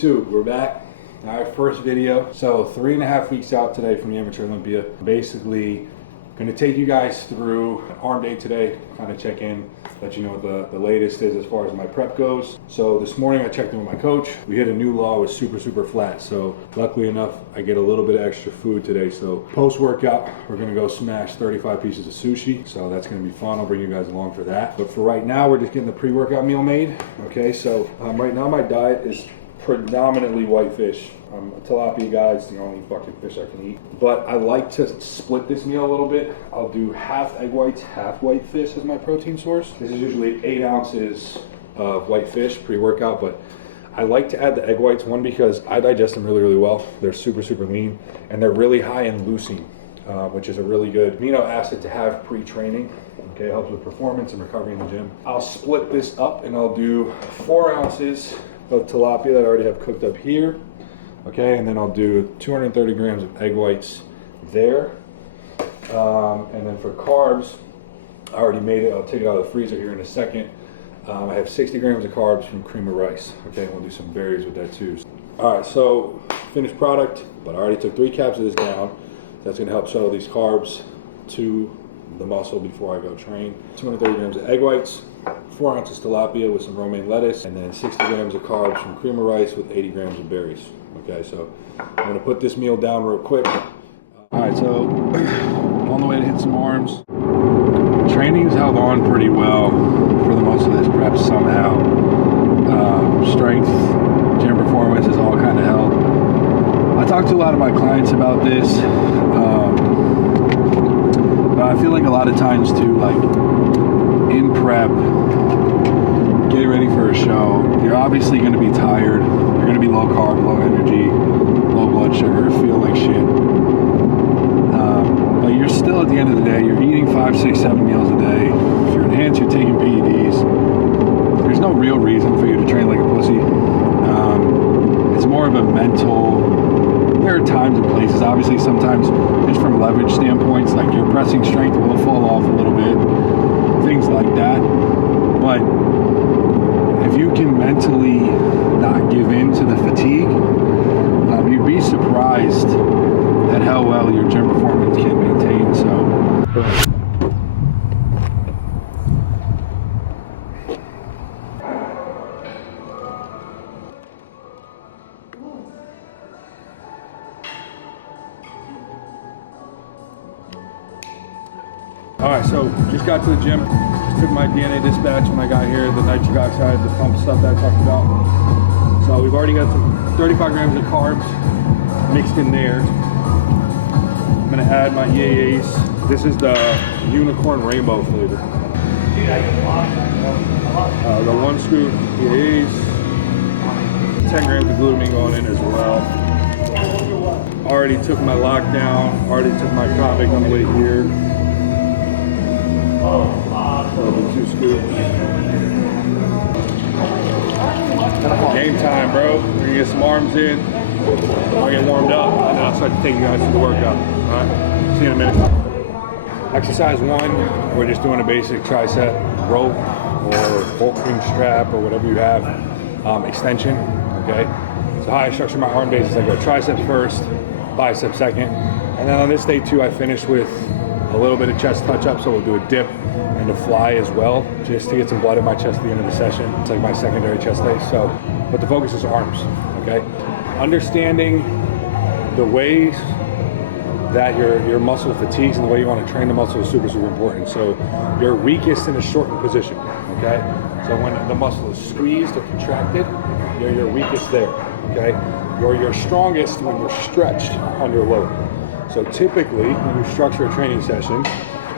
YouTube, we're back. Our first video. So 3.5 weeks out today from the Amateur Olympia. Basically going to take you guys through an arm day today, kind of check in, let you know what the latest is as far as my prep goes. So this morning I checked in with my coach. We hit a new law, it was super flat. So luckily enough, I get a little bit of extra food today. So post-workout, we're gonna go smash 35 pieces of sushi. So that's gonna be fun. I'll bring you guys along for that. But for right now, we're just getting the pre-workout meal made. Okay, so right now my diet is predominantly whitefish. I'm a tilapia guy, it's the only fucking fish I can eat. But I like to split this meal a little bit. I'll do half egg whites, half white fish as my protein source. This is usually 8 ounces of white fish pre-workout, but I like to add the egg whites, one because I digest them really well. They're super lean, and they're really high in leucine, which is a really good amino acid to have pre-training. Okay, it helps with performance and recovery in the gym. I'll split this up and I'll do 4 ounces of tilapia that I already have cooked up here. Okay, and then I'll do 230 grams of egg whites there. And then for carbs, I already made it. I'll take it out of the freezer here in a second. I have 60 grams of carbs from cream of rice. Okay, and we'll do some berries with that too. All right, so finished product, but I already took 3 caps of this down. That's gonna help shuttle these carbs to the muscle before I go train. 230 grams of egg whites, 4 ounces tilapia with some romaine lettuce, and then 60 grams of carbs from cream of rice with 80 grams of berries. Okay, so I'm gonna put this meal down real quick. All right, so on the way to hit some arms. Training's held on pretty well for the most of this prep somehow. Strength, gym performance is all kind of held. I talk to a lot of my clients about this, but I feel like a lot of times too, like in prep, getting ready for a show, you're obviously going to be tired. You're going to be low carb, low energy, low blood sugar, feel like shit. But you're still, at the end of the day, you're eating 5, 6, 7 meals a day. If you're enhanced, you're taking PEDs. There's no real reason for you to train like a pussy. It's more of a mental. There are times and places, obviously sometimes just from leverage standpoints, like your pressing strength will fall off a little bit, things like that. But if you can mentally not give in to the fatigue, you'd be surprised at how well your gym performance can maintain. So. All right, so just got to the gym. Just took my DNA dispatch when I got here, the nitric oxide, the pump stuff that I talked about. So we've already got some 35 grams of carbs mixed in there. I'm gonna add my EAAs. This is the unicorn rainbow flavor. The 1 scoop EAAs, 10 grams of glutamine going in as well. Already took my lockdown, already took my Tropic on the way here. 2 scoops. Game time, bro. We're gonna get some arms in. I'll get warmed up, and then I'll start to take you guys through the workout. All right, see you in a minute. Exercise 1, we're just doing a basic tricep rope or fulcrum strap or whatever you have, extension. Okay. So how I structure my arm days is I go triceps first, biceps second, and then on this day too, I finish with a little bit of chest touch-up, so we'll do a dip and a fly as well, just to get some blood in my chest at the end of the session. It's like my secondary chest day. So, but the focus is arms, okay? Understanding the ways that your muscle fatigues and the way you want to train the muscle is super important. So you're weakest in a shortened position, okay? So when the muscle is squeezed or contracted, you're your weakest there, okay? You're strongest when you're stretched under load. So typically, when you structure a training session,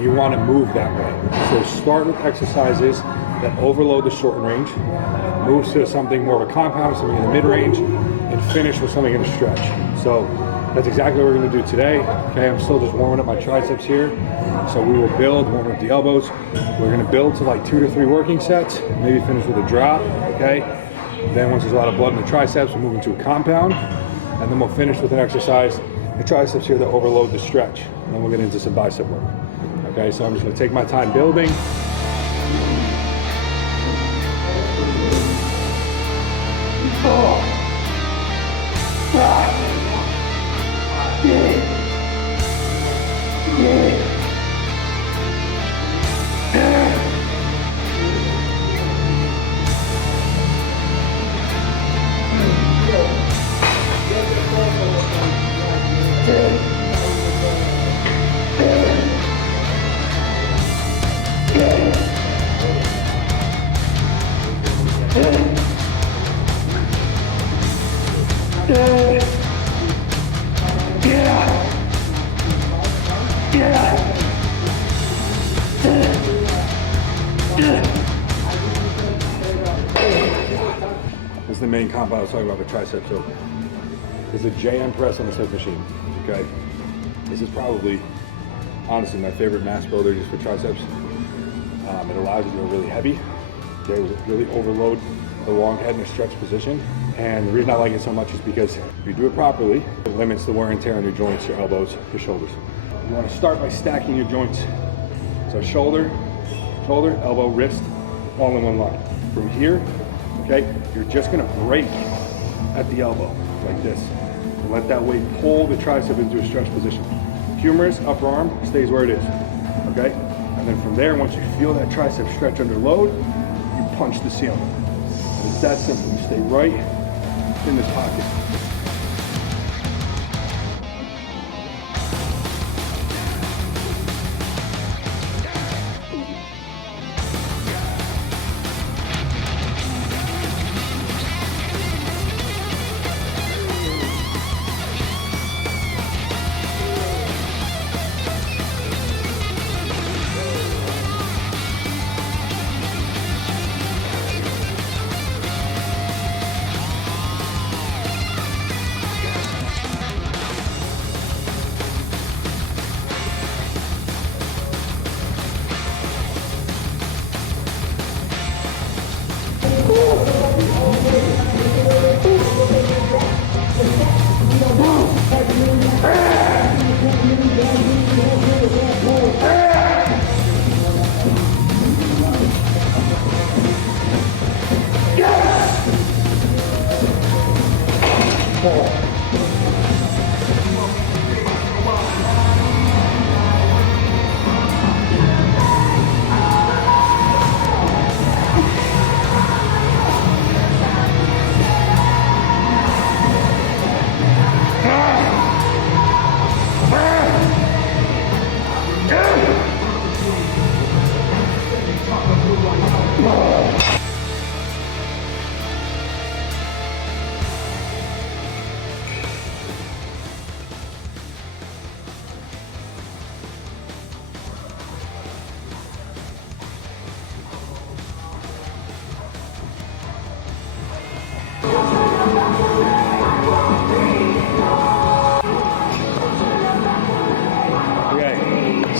you want to move that way. So start with exercises that overload the shortened range, move to something more of a compound, something in the mid-range, and finish with something in a stretch. So that's exactly what we're going to do today. Okay, I'm still just warming up my triceps here. So we will build, warm up the elbows. We're going to build to like 2 to 3 working sets, maybe finish with a drop, okay? Then once there's a lot of blood in the triceps, we'll move into a compound, and then we'll finish with an exercise, the triceps here that overload the stretch. And then we'll get into some bicep work. Okay, so I'm just gonna take my time building. the main compound I was talking about for triceps. So it's a JM press on the Smith machine, okay? This is probably, honestly, my favorite mass builder just for triceps. It allows you to go really heavy. They really overload the long head in a stretch position. And the reason I like it so much is because if you do it properly, it limits the wear and tear on your joints, your elbows, your shoulders. You want to start by stacking your joints. So shoulder, elbow, wrist, all in one line. From here, okay, you're just gonna break at the elbow, like this. And let that weight pull the tricep into a stretch position. Humerus, upper arm, stays where it is, okay? And then from there, once you feel that tricep stretch under load, you punch the ceiling. And it's that simple, you stay right in this pocket.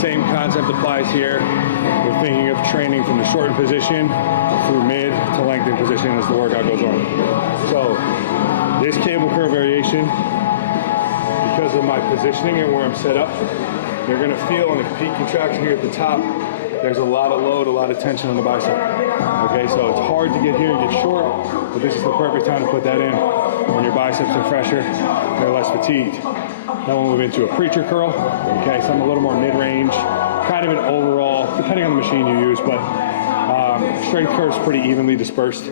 Same concept applies here. We're thinking of training from the shortened position through mid to lengthened position as the workout goes on. So this cable curl variation, because of my positioning and where I'm set up, you're gonna feel in the peak contraction here at the top, there's a lot of load, a lot of tension on the bicep. Okay, so it's hard to get here and get short, but this is the perfect time to put that in when your biceps are fresher, they're less fatigued. Then we'll move into a Pritchard curl. Okay, some a little more mid-range, kind of an overall, depending on the machine you use, but strength curve's pretty evenly dispersed.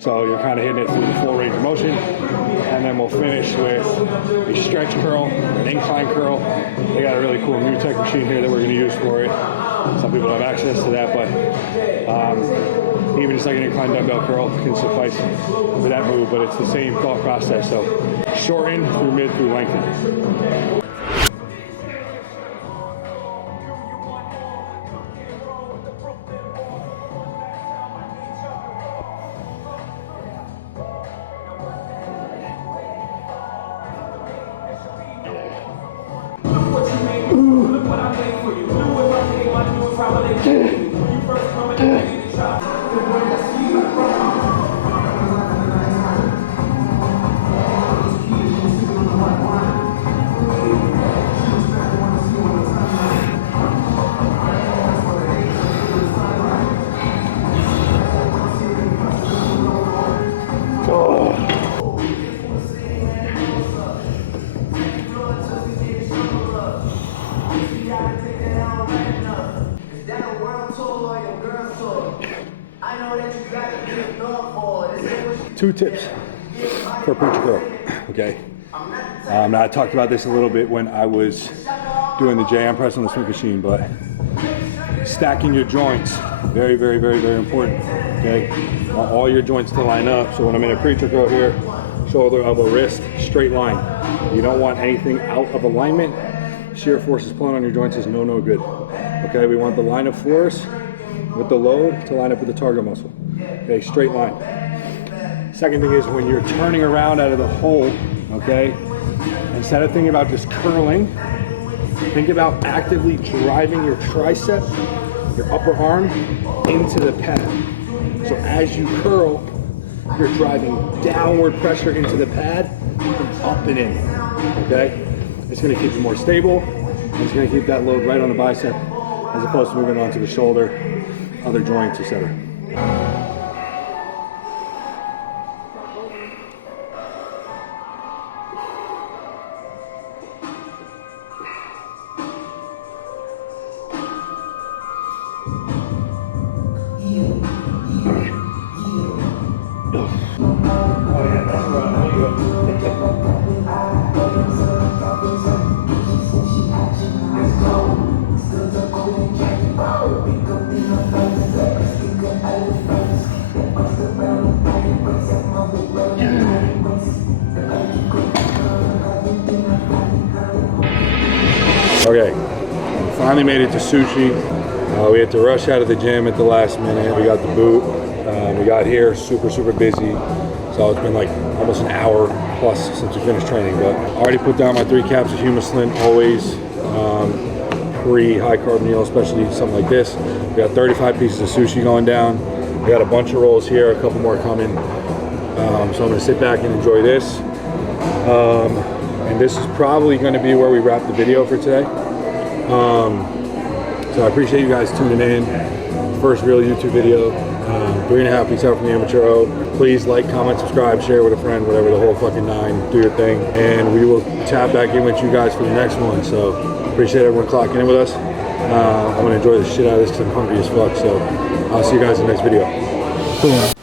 So you're kind of hitting it through the full range of motion. And then we'll finish with a stretch curl, an incline curl. They got a really cool new tech machine here that we're going to use for it. Some people have access to that, but even just like an incline dumbbell curl can suffice for that move, but it's the same thought process. So shorten through mid through lengthen. Two tips for Pritchard curl, okay? Now I talked about this a little bit when I was doing the JM press on the Smith machine, but stacking your joints, very, very, very, very important, okay? Want all your joints to line up, so when I'm in a Pritchard curl here, shoulder, elbow, wrist, straight line. You don't want anything out of alignment. Shear force is pulling on your joints is no good, okay? We want the line of force with the load to line up with the target muscle, okay? Straight line. Second thing is when you're turning around out of the hole, okay, instead of thinking about just curling, think about actively driving your tricep, your upper arm, into the pad. So as you curl, you're driving downward pressure into the pad, and up and in, okay? It's gonna keep you more stable, and it's gonna keep that load right on the bicep, as opposed to moving onto the shoulder, other joints, etc. Okay, finally made it to sushi. We had to rush out of the gym at the last minute. We got the boot. We got here super busy. So it's been like almost an hour plus since we finished training. But I already put down my 3 caps of Humislint, always pre-high carb meal, especially something like this. We got 35 pieces of sushi going down. We got a bunch of rolls here, a couple more coming. So I'm gonna sit back and enjoy this. And this is probably gonna be where we wrap the video for today. So I appreciate you guys tuning in. First real YouTube video. 3.5 weeks out from the Amateur O. Please like, comment, subscribe, share with a friend, whatever, the whole fucking 9. Do your thing. And we will tap back in with you guys for the next one. So appreciate everyone clocking in with us. I'm gonna enjoy the shit out of this because I'm hungry as fuck. So I'll see you guys in the next video. Boom.